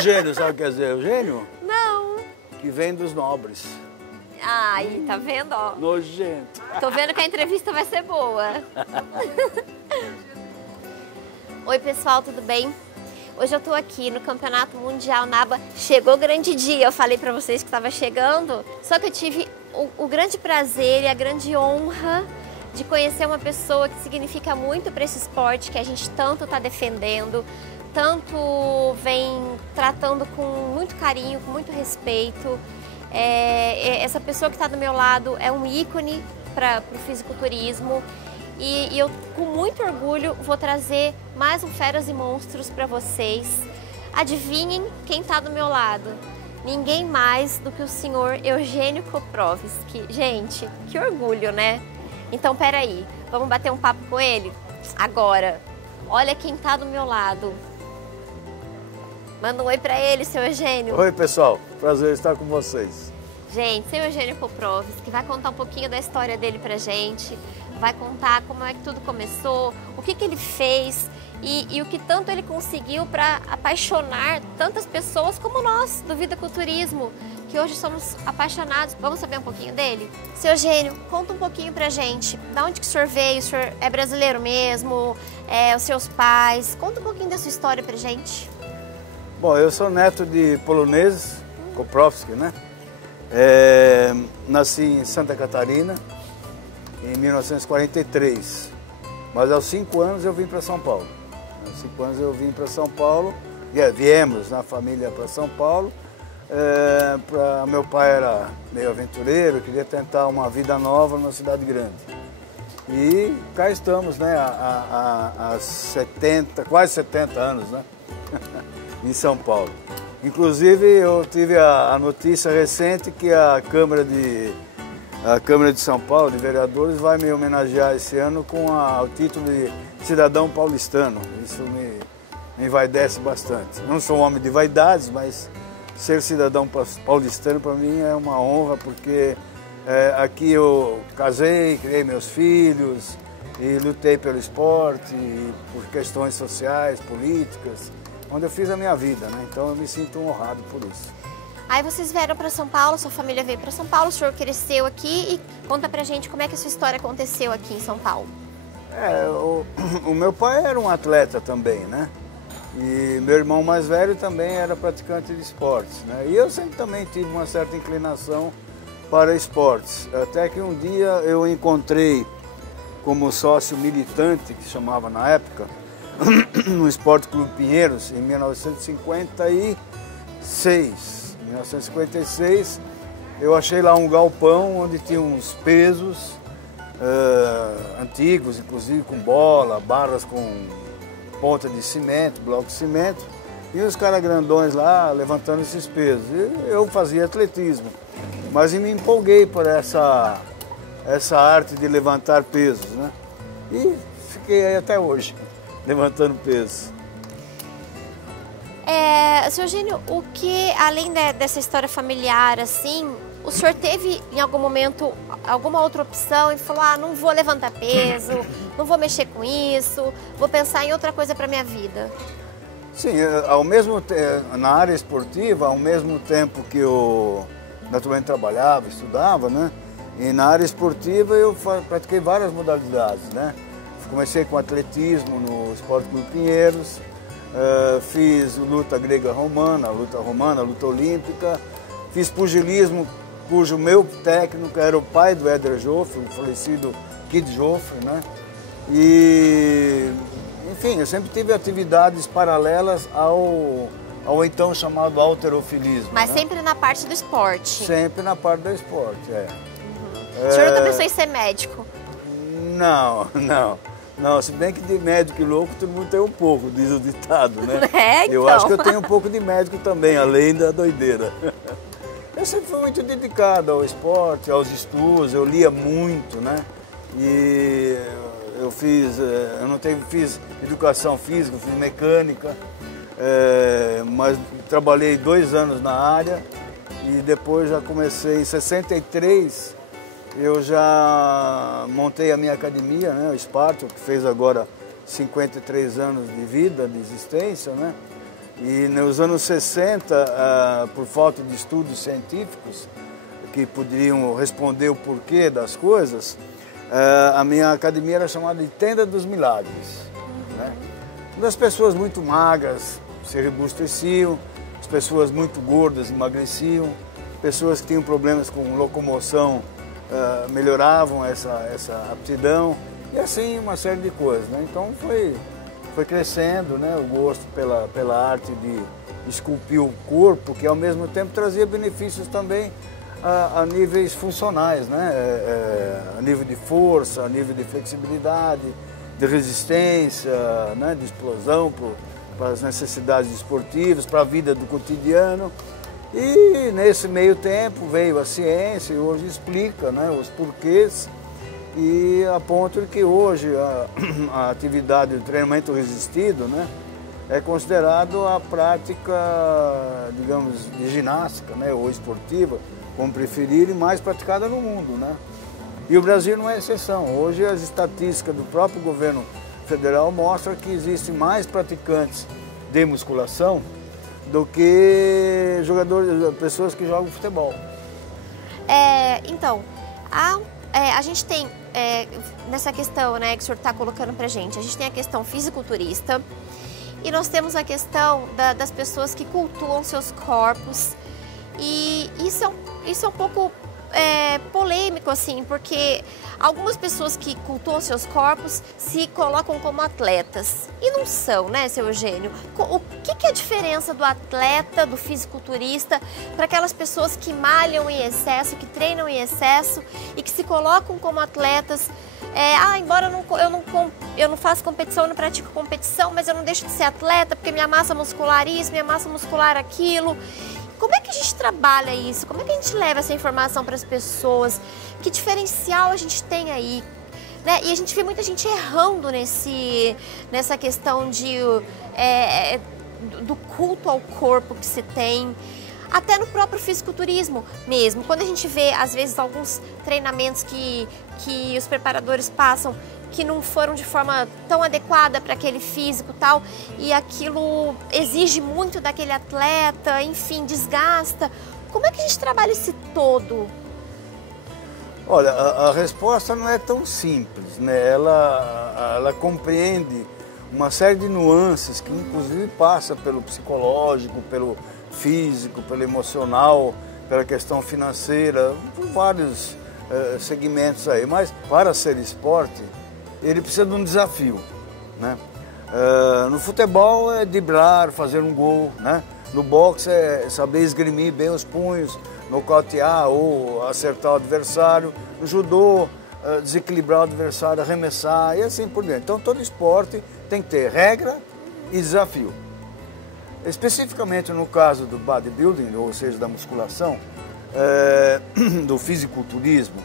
Eugênio, sabe o que quer dizer Eugênio? Não. Que vem dos nobres. Aí, tá vendo, ó? Nojento. Tô vendo que a entrevista vai ser boa. Oi, pessoal, tudo bem? Hoje eu tô aqui no Campeonato Mundial NABA. Chegou o grande dia, eu falei pra vocês que estava chegando. Só que eu tive o grande prazer e a grande honra de conhecer uma pessoa que significa muito para esse esporte que a gente tanto tá defendendo, tanto vem tratando com muito carinho, com muito respeito. Essa pessoa que está do meu lado é um ícone para o fisiculturismo e eu, com muito orgulho, vou trazer mais um Feras e Monstros para vocês. Adivinhem quem está do meu lado? Ninguém mais do que o senhor Eugênio Koprovski. Gente, que orgulho, né? Então, peraí, vamos bater um papo com ele? Agora, olha quem está do meu lado. Manda um oi para ele, seu Eugênio. Oi, pessoal. Prazer estar com vocês. Gente, seu Eugênio Koprovski vai contar um pouquinho da história dele pra gente, vai contar como é que tudo começou, o que ele fez e o que tanto ele conseguiu para apaixonar tantas pessoas como nós do Vidaculturismo, que hoje somos apaixonados. Vamos saber um pouquinho dele? Seu Eugênio, conta um pouquinho pra gente. Da onde que o senhor veio? O senhor é brasileiro mesmo? Os seus pais? Conta um pouquinho da sua história pra gente. Bom, eu sou neto de poloneses, Koprovski, né? Nasci em Santa Catarina em 1943, mas aos 5 anos eu vim para São Paulo. Aos 5 anos eu vim para São Paulo, viemos na família para São Paulo. Meu pai era meio aventureiro, queria tentar uma vida nova numa cidade grande. E cá estamos, né, há quase 70 anos, né, em São Paulo. Inclusive, eu tive a notícia recente que a Câmara de São Paulo, de vereadores, vai me homenagear esse ano com o título de cidadão paulistano. Isso me envaidece bastante. Não sou um homem de vaidades, mas ser cidadão paulistano para mim é uma honra, porque aqui eu casei, criei meus filhos e lutei pelo esporte, por questões sociais, políticas, onde eu fiz a minha vida, né? Então eu me sinto honrado por isso. Aí vocês vieram para São Paulo, sua família veio para São Paulo, o senhor cresceu aqui e conta pra gente como é que a sua história aconteceu aqui em São Paulo. O meu pai era um atleta também, né? E meu irmão mais velho também era praticante de esportes, né? E eu sempre também tive uma certa inclinação para esportes. Até que um dia eu encontrei como sócio militante, que se chamava na época, no Esporte Clube Pinheiros, em 1956. Em 1956, eu achei lá um galpão onde tinha uns pesos antigos, inclusive com bola, barras com ponta de cimento, bloco de cimento, e os caras grandões lá levantando esses pesos. Eu fazia atletismo, mas me empolguei por essa arte de levantar pesos, né? E fiquei aí até hoje, levantando peso. Seu Eugênio, o que, além dessa história familiar, assim, o senhor teve em algum momento alguma outra opção e falou, não vou levantar peso, não vou mexer com isso, vou pensar em outra coisa para minha vida? Sim, na área esportiva, ao mesmo tempo que eu naturalmente trabalhava, estudava, né? E na área esportiva eu pratiquei várias modalidades, né? Comecei com atletismo no Esporte Clube Pinheiros, fiz luta grega-romana, luta olímpica, fiz pugilismo, cujo meu técnico era o pai do Éder Joffre, o falecido Kid Joffre, né? E, enfim, eu sempre tive atividades paralelas ao então chamado halterofilismo. Mas, né? Sempre na parte do esporte? Sempre na parte do esporte, O senhor nunca pensou em ser médico? Não. Se bem que de médico e louco todo mundo tem um pouco, diz o ditado, né? Então. Eu acho que eu tenho um pouco de médico também, além da doideira. Eu sempre fui muito dedicado ao esporte, aos estudos, eu lia muito, né? E eu fiz educação física, fiz mecânica, mas trabalhei 2 anos na área e depois já comecei em 63. Eu já montei a minha academia, né, o Esparto, que fez agora 53 anos de vida, de existência, né? E nos anos 60, por falta de estudos científicos que poderiam responder o porquê das coisas, a minha academia era chamada de Tenda dos Milagres. Né? As pessoas muito magras se robusteciam, as pessoas muito gordas emagreciam, pessoas que tinham problemas com locomoção melhoravam essa aptidão e assim uma série de coisas. Né? Então foi crescendo, né, o gosto pela arte de esculpir o corpo, que ao mesmo tempo trazia benefícios também a níveis funcionais, né? A nível de força, a nível de flexibilidade, de resistência, né? De explosão para as necessidades esportivas, para a vida do cotidiano. E nesse meio tempo veio a ciência e hoje explica, né, os porquês, e a ponto de que hoje a atividade de treinamento resistido, né, é considerado a prática, digamos, de ginástica, né, ou esportiva, como preferirem, mais praticada no mundo, né? E o Brasil não é exceção. Hoje as estatísticas do próprio governo federal mostram que existem mais praticantes de musculação do que pessoas que jogam futebol. Então, a gente tem, nessa questão, né, que o senhor está colocando pra gente, a gente tem a questão fisiculturista e nós temos a questão das pessoas que cultuam seus corpos, e isso é um pouco polêmico, assim, porque algumas pessoas que cultuam seus corpos se colocam como atletas e não são, né, seu Eugênio? O que é a diferença do atleta, do fisiculturista, para aquelas pessoas que malham em excesso, que treinam em excesso e que se colocam como atletas? Embora eu não faço competição, eu não pratico competição, mas eu não deixo de ser atleta porque minha massa muscular isso, minha massa muscular aquilo. Como é que a gente trabalha isso? Como é que a gente leva essa informação para as pessoas? Que diferencial a gente tem aí? Né? E a gente vê muita gente errando nessa questão do culto ao corpo que se tem. Até no próprio fisiculturismo mesmo. Quando a gente vê, às vezes, alguns treinamentos que os preparadores passam que não foram de forma tão adequada para aquele físico e tal, e aquilo exige muito daquele atleta, enfim, desgasta. Como é que a gente trabalha esse todo? Olha, a resposta não é tão simples, né? Ela compreende uma série de nuances que inclusive passa pelo psicológico, pelo físico, pelo emocional, pela questão financeira, por vários segmentos aí. Mas para ser esporte, ele precisa de um desafio, né? No futebol é driblar, fazer um gol, né? No boxe é saber esgrimir bem os punhos, nocautear ou acertar o adversário. No judô, desequilibrar o adversário, arremessar e assim por diante. Então todo esporte tem que ter regra e desafio. Especificamente no caso do bodybuilding, ou seja, da musculação, do fisiculturismo,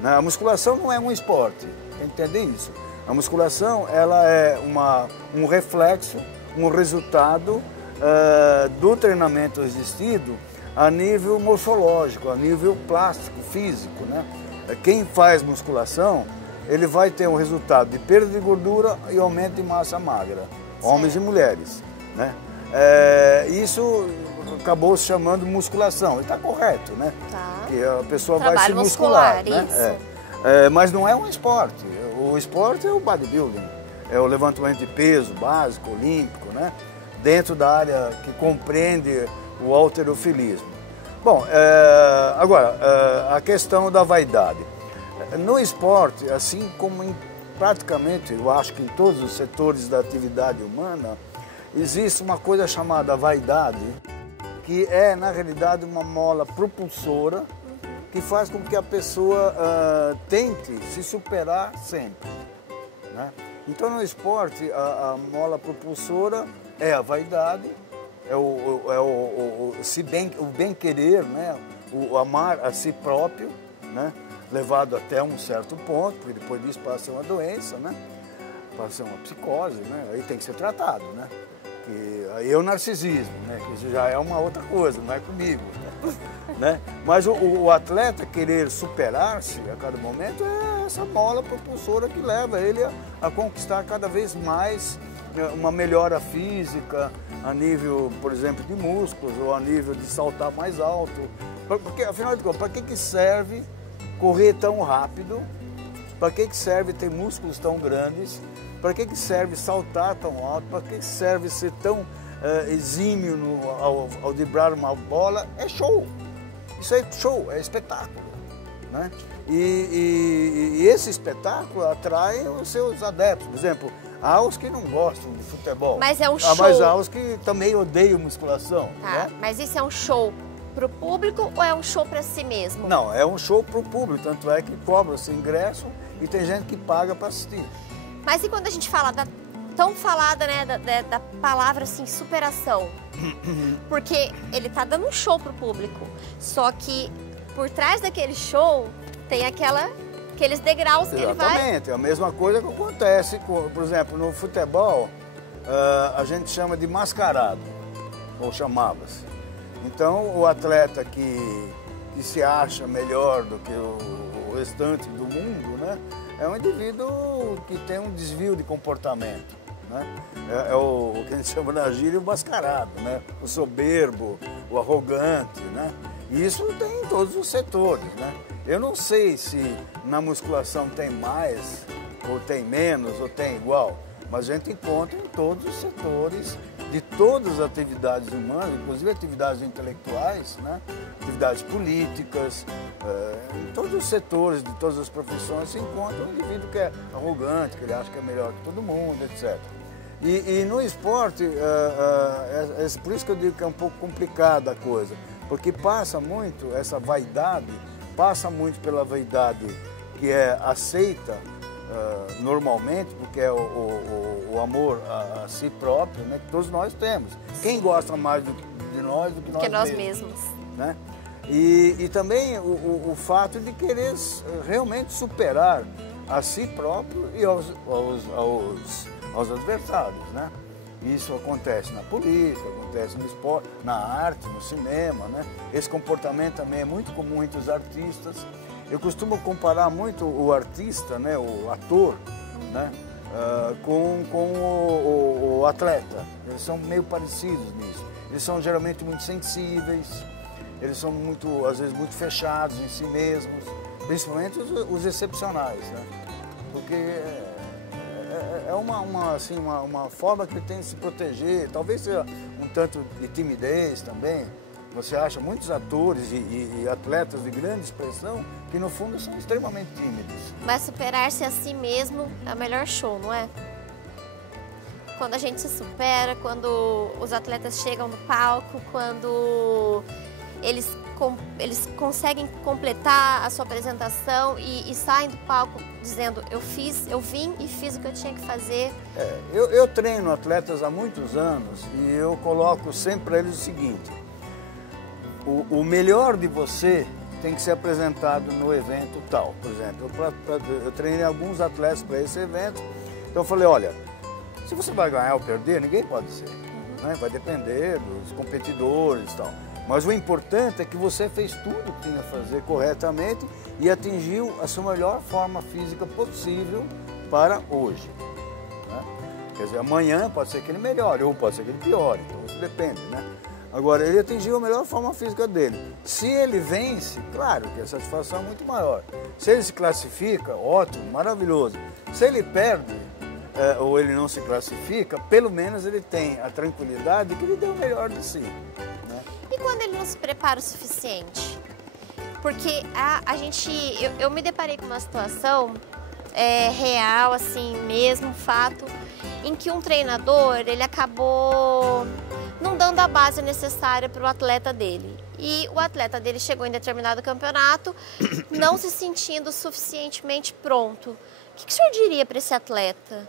né? A musculação não é um esporte. Tem que entender isso. A musculação ela é um reflexo, um resultado do treinamento resistido a nível morfológico, a nível plástico, físico, né? Quem faz musculação, ele vai ter um resultado de perda de gordura e aumento de massa magra, homens e mulheres, né? Isso acabou se chamando musculação, e está correto, né? Tá. Que a pessoa Trabalho vai se muscular, muscular, né? isso. Mas não é um esporte. O esporte é o bodybuilding, é o levantamento de peso básico, olímpico, né? Dentro da área que compreende o halterofilismo. Bom, agora, a questão da vaidade. No esporte, assim como praticamente, eu acho que em todos os setores da atividade humana, existe uma coisa chamada vaidade, que é, na realidade, uma mola propulsora que faz com que a pessoa tente se superar sempre, né? Então, no esporte, a mola propulsora é a vaidade, é o bem-querer, né? O amar a si próprio, né? Levado até um certo ponto, porque depois disso passa a ser uma doença, né? Passa a ser uma psicose, né? Aí tem que ser tratado, né? Aí é o narcisismo, né? Que isso já é uma outra coisa, não é comigo, né? Mas o atleta querer superar-se a cada momento é essa mola propulsora que leva ele a conquistar cada vez mais uma melhora física a nível, por exemplo, de músculos ou a nível de saltar mais alto. Porque, afinal de contas, para que serve correr tão rápido? Para que serve ter músculos tão grandes? Para que serve saltar tão alto? Para que serve ser tão exímio ao driblar uma bola? É show! Isso é show, é espetáculo, né? E esse espetáculo atrai os seus adeptos. Por exemplo, há os que não gostam de futebol. Mas é um show. Mas há os que também odeiam musculação. Tá, né? mas isso é um show para o público ou é um show para si mesmo? Não, é um show para o público, tanto é que cobra-se ingresso e tem gente que paga para assistir. Mas e quando a gente fala da tão falada, né, da palavra assim, superação? Porque ele tá dando um show pro público, só que por trás daquele show tem aqueles degraus que ele vai... Exatamente, é a mesma coisa que acontece, por exemplo, no futebol, a gente chama de mascarado, ou chamava-se. Então, o atleta que se acha melhor do que o restante do mundo, né, é um indivíduo que tem um desvio de comportamento. Né? É o que a gente chama na gíria o mascarado, né? O soberbo, o arrogante. Né? E isso tem em todos os setores. Né? Eu não sei se na musculação tem mais, ou tem menos, ou tem igual, mas a gente encontra em todos os setores de todas as atividades humanas, inclusive atividades intelectuais, né? Atividades políticas, em todos os setores de todas as profissões se encontra um indivíduo que é arrogante, que ele acha que é melhor que todo mundo, etc. E no esporte, é por isso que eu digo que é um pouco complicada a coisa, porque passa muito essa vaidade, passa muito pela vaidade que é aceita normalmente, porque é o amor a si próprio, né, que todos nós temos. Quem gosta mais de nós do que nós mesmos? Né? E também o fato de querer realmente superar a si próprio e aos adversários. Né? Isso acontece na política, acontece no esporte, na arte, no cinema. Né? Esse comportamento também é muito comum entre os artistas. Eu costumo comparar muito o artista, né, o ator, né, com o atleta. Eles são meio parecidos nisso. Eles são geralmente muito sensíveis, eles são às vezes muito fechados em si mesmos, principalmente os excepcionais, né? Porque é uma forma que ele tem de se proteger, talvez seja um tanto de timidez também. Você acha muitos atores e atletas de grande expressão que no fundo são extremamente tímidos. Mas superar-se a si mesmo é o melhor show, não é? Quando a gente se supera, quando os atletas chegam no palco, quando eles conseguem completar a sua apresentação e saem do palco dizendo eu vim e fiz o que eu tinha que fazer. Eu treino atletas há muitos anos e eu coloco sempre para eles o seguinte: o melhor de você tem que ser apresentado no evento tal. Por exemplo, eu treinei alguns atletas para esse evento, então eu falei, olha, se você vai ganhar ou perder, ninguém pode ser. Né? Vai depender dos competidores e tal. Mas o importante é que você fez tudo o que tinha a fazer corretamente e atingiu a sua melhor forma física possível para hoje. Né? Quer dizer, amanhã pode ser que ele melhore ou pode ser que ele piore, então isso depende, né? Agora, ele atingiu a melhor forma física dele. Se ele vence, claro que a satisfação é muito maior. Se ele se classifica, ótimo, maravilhoso. Se ele perde ou ele não se classifica, pelo menos ele tem a tranquilidade de que ele deu o melhor de si. Né? E quando ele não se prepara o suficiente? Porque eu me deparei com uma situação real, assim mesmo, fato, em que um treinador, ele acabou não dando a base necessária para o atleta dele. E o atleta dele chegou em determinado campeonato não se sentindo suficientemente pronto. O que o senhor diria para esse atleta?